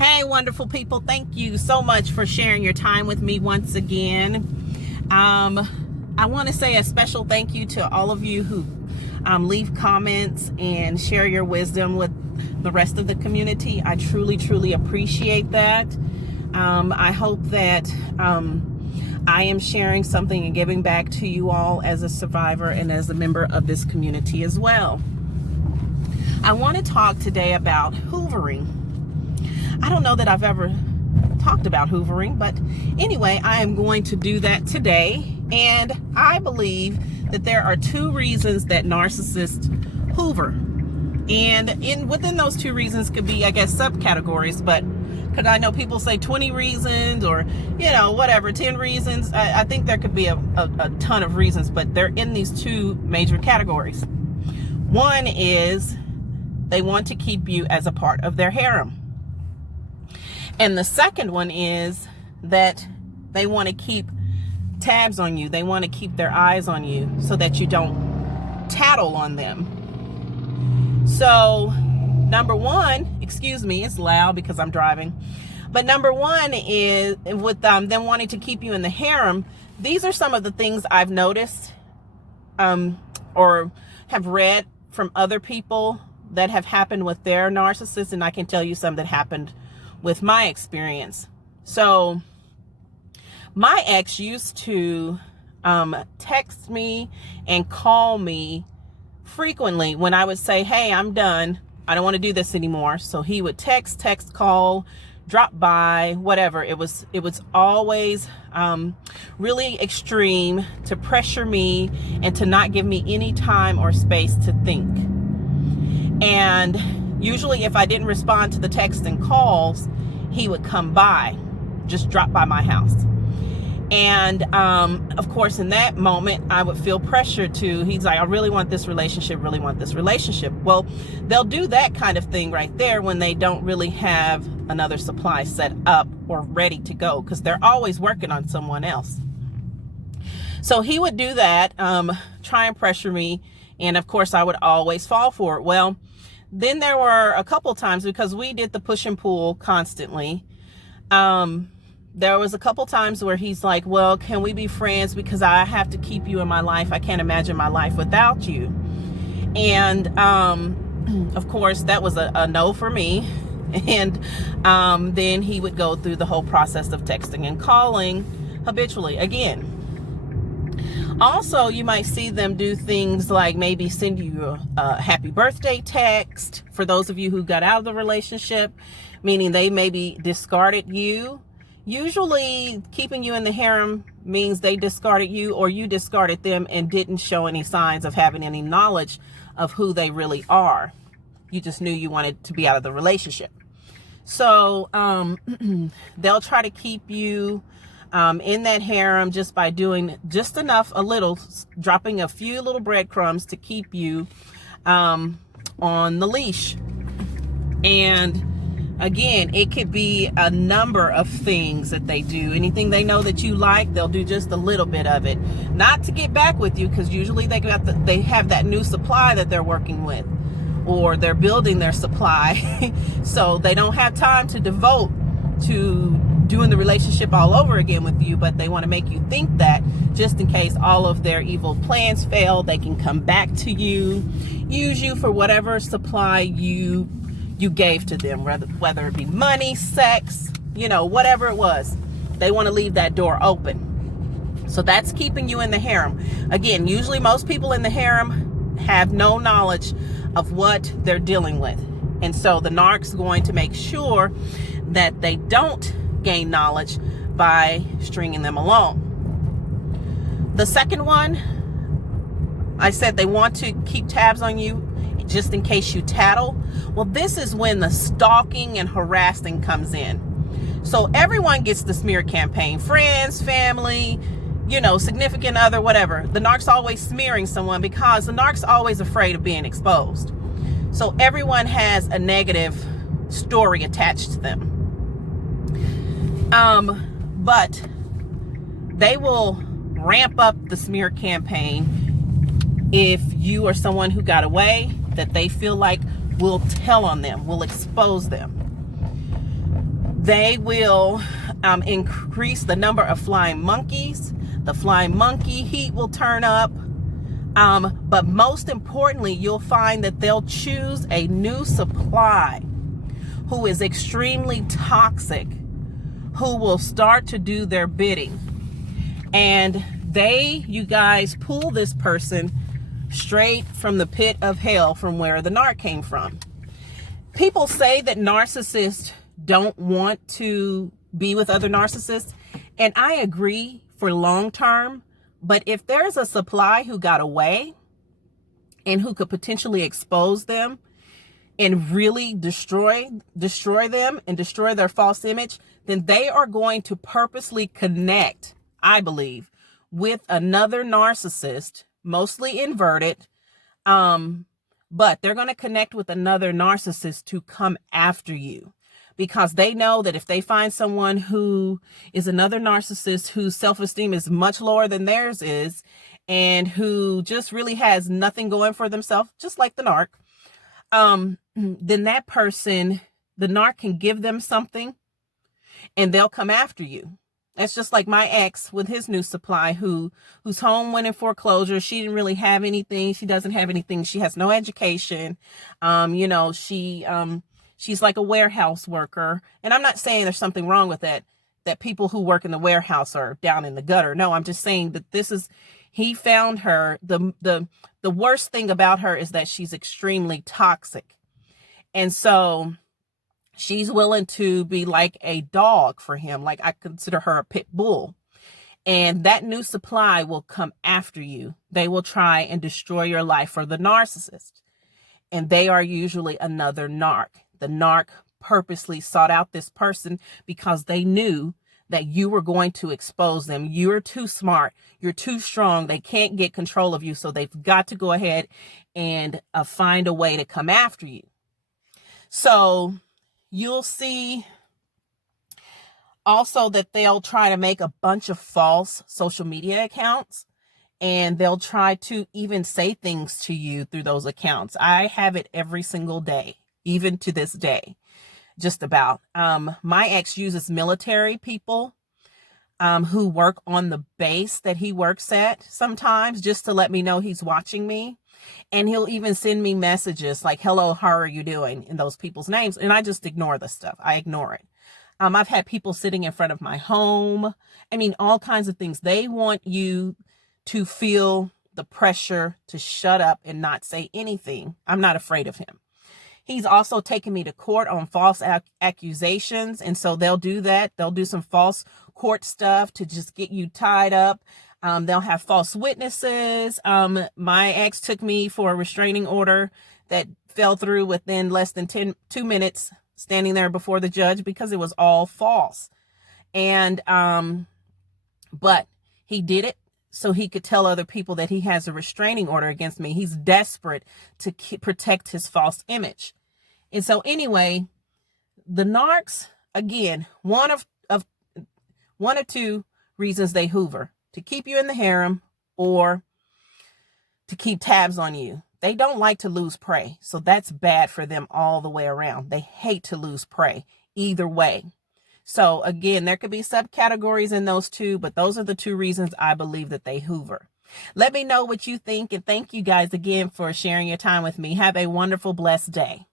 Hey, wonderful people. Thank you so much for sharing your time with me once again. I want to say a special thank you to all of you who leave comments and share your wisdom with the rest of the community. I truly appreciate that. I hope that I am sharing something and giving back to you all as a survivor and as a member of this community as well. I want to talk today about hoovering. I don't know that I've ever talked about hoovering, but anyway, I am going to do that today. And I believe that there are two reasons that narcissists hoover. And within those two reasons could be, I guess, subcategories, but because I know people say 20 reasons or, whatever, 10 reasons. I think there could be a ton of reasons, but they're in these two major categories. One is they want to keep you as a part of their harem. And the second one is that they want to keep tabs on you. They want to keep their eyes on you so that you don't tattle on them. So number one, excuse me, it's loud because I'm driving. But number one is with them wanting to keep you in the harem. These are some of the things I've noticed or have read from other people that have happened with their narcissists. And I can tell you some that happened with my experience. So my ex used to text me and call me frequently when I would say, hey, I'm done. I don't want to do this anymore. So he would text, call, drop by, whatever. It was always really extreme to pressure me and to not give me any time or space to think. And usually if I didn't respond to the text and calls, he would come by, just drop by my house. And of course, in that moment, I would feel pressure he's like, I really want this relationship. Well, they'll do that kind of thing right there when they don't really have another supply set up or ready to go, because they're always working on someone else. So he would do that, try and pressure me. And of course, I would always fall for it. Well, then there were a couple times, because we did the push and pull constantly. There was a couple times where he's like, well, can we be friends? Because I have to keep you in my life. I can't imagine my life without you. And of course, that was a no for me. And then he would go through the whole process of texting and calling habitually again. Also, you might see them do things like maybe send you a happy birthday text for those of you who got out of the relationship, meaning they maybe discarded you. Usually keeping you in the harem means they discarded you or you discarded them and didn't show any signs of having any knowledge of who they really are. You just knew you wanted to be out of the relationship. So they'll try to keep you in that harem just by doing just enough, dropping a few little breadcrumbs to keep you on the leash. And again, it could be a number of things that they do. Anything they know that you like, they'll do just a little bit of it. Not to get back with you, because usually they have that new supply that they're working with, or they're building their supply. So they don't have time to devote to doing the relationship all over again with you, but they want to make you think that just in case all of their evil plans fail, they can come back to you, use you for whatever supply you gave to them, whether it be money, sex, whatever it was. They want to leave that door open. So that's keeping you in the harem. Again, usually most people in the harem have no knowledge of what they're dealing with. And so the narc's going to make sure that they don't gain knowledge by stringing them along. The second one, I said they want to keep tabs on you just in case you tattle. Well, this is when the stalking and harassing comes in. So everyone gets the smear campaign, friends, family, significant other, whatever. The narc's always smearing someone because the narc's always afraid of being exposed. So everyone has a negative story attached to them. But they will ramp up the smear campaign if you are someone who got away, that they feel like will tell on them, will expose them. They will increase the number of flying monkeys. The flying monkey heat will turn up. But most importantly, you'll find that they'll choose a new supply who is extremely toxic, who will start to do their bidding. And you guys pull this person straight from the pit of hell from where the narc came from. People say that narcissists don't want to be with other narcissists, and I agree for long term, but if there's a supply who got away and who could potentially expose them and really destroy them and destroy their false image, then they are going to purposely connect, I believe, with another narcissist, mostly inverted, but they're going to connect with another narcissist to come after you, because they know that if they find someone who is another narcissist whose self-esteem is much lower than theirs is, and who just really has nothing going for themselves, just like the narc, then that person, the narc, can give them something and they'll come after you. That's just like my ex with his new supply, whose home went in foreclosure. She didn't really have anything. She doesn't have anything. She has no education. She's like a warehouse worker. And I'm not saying there's something wrong with that people who work in the warehouse are down in the gutter. No, I'm just saying that he found her. The worst thing about her is that she's extremely toxic. And so she's willing to be like a dog for him. Like, I consider her a pit bull. And that new supply will come after you. They will try and destroy your life for the narcissist. And they are usually another narc. The narc purposely sought out this person because they knew that you were going to expose them. You're too smart. You're too strong. They can't get control of you. So they've got to go ahead and find a way to come after you. So you'll see also that they'll try to make a bunch of false social media accounts, and they'll try to even say things to you through those accounts. I have it every single day, even to this day, just about. My ex uses military people who work on the base that he works at sometimes, just to let me know he's watching me. And he'll even send me messages like, hello, how are you doing, in those people's names. And I just ignore the stuff. I ignore it. I've had people sitting in front of my home. I mean, all kinds of things. They want you to feel the pressure to shut up and not say anything. I'm not afraid of him. He's also taken me to court on false accusations. And so they'll do that. They'll do some false court stuff to just get you tied up. They'll have false witnesses. My ex took me for a restraining order that fell through within less than 2 minutes standing there before the judge because it was all false. And, but he did it so he could tell other people that he has a restraining order against me. He's desperate to protect his false image. And so anyway, the narcs, again, one of two reasons they hoover: to keep you in the harem or to keep tabs on you. They don't like to lose prey. So that's bad for them all the way around. They hate to lose prey either way. So again, there could be subcategories in those two, but those are the two reasons I believe that they hoover. Let me know what you think. And thank you guys again for sharing your time with me. Have a wonderful, blessed day.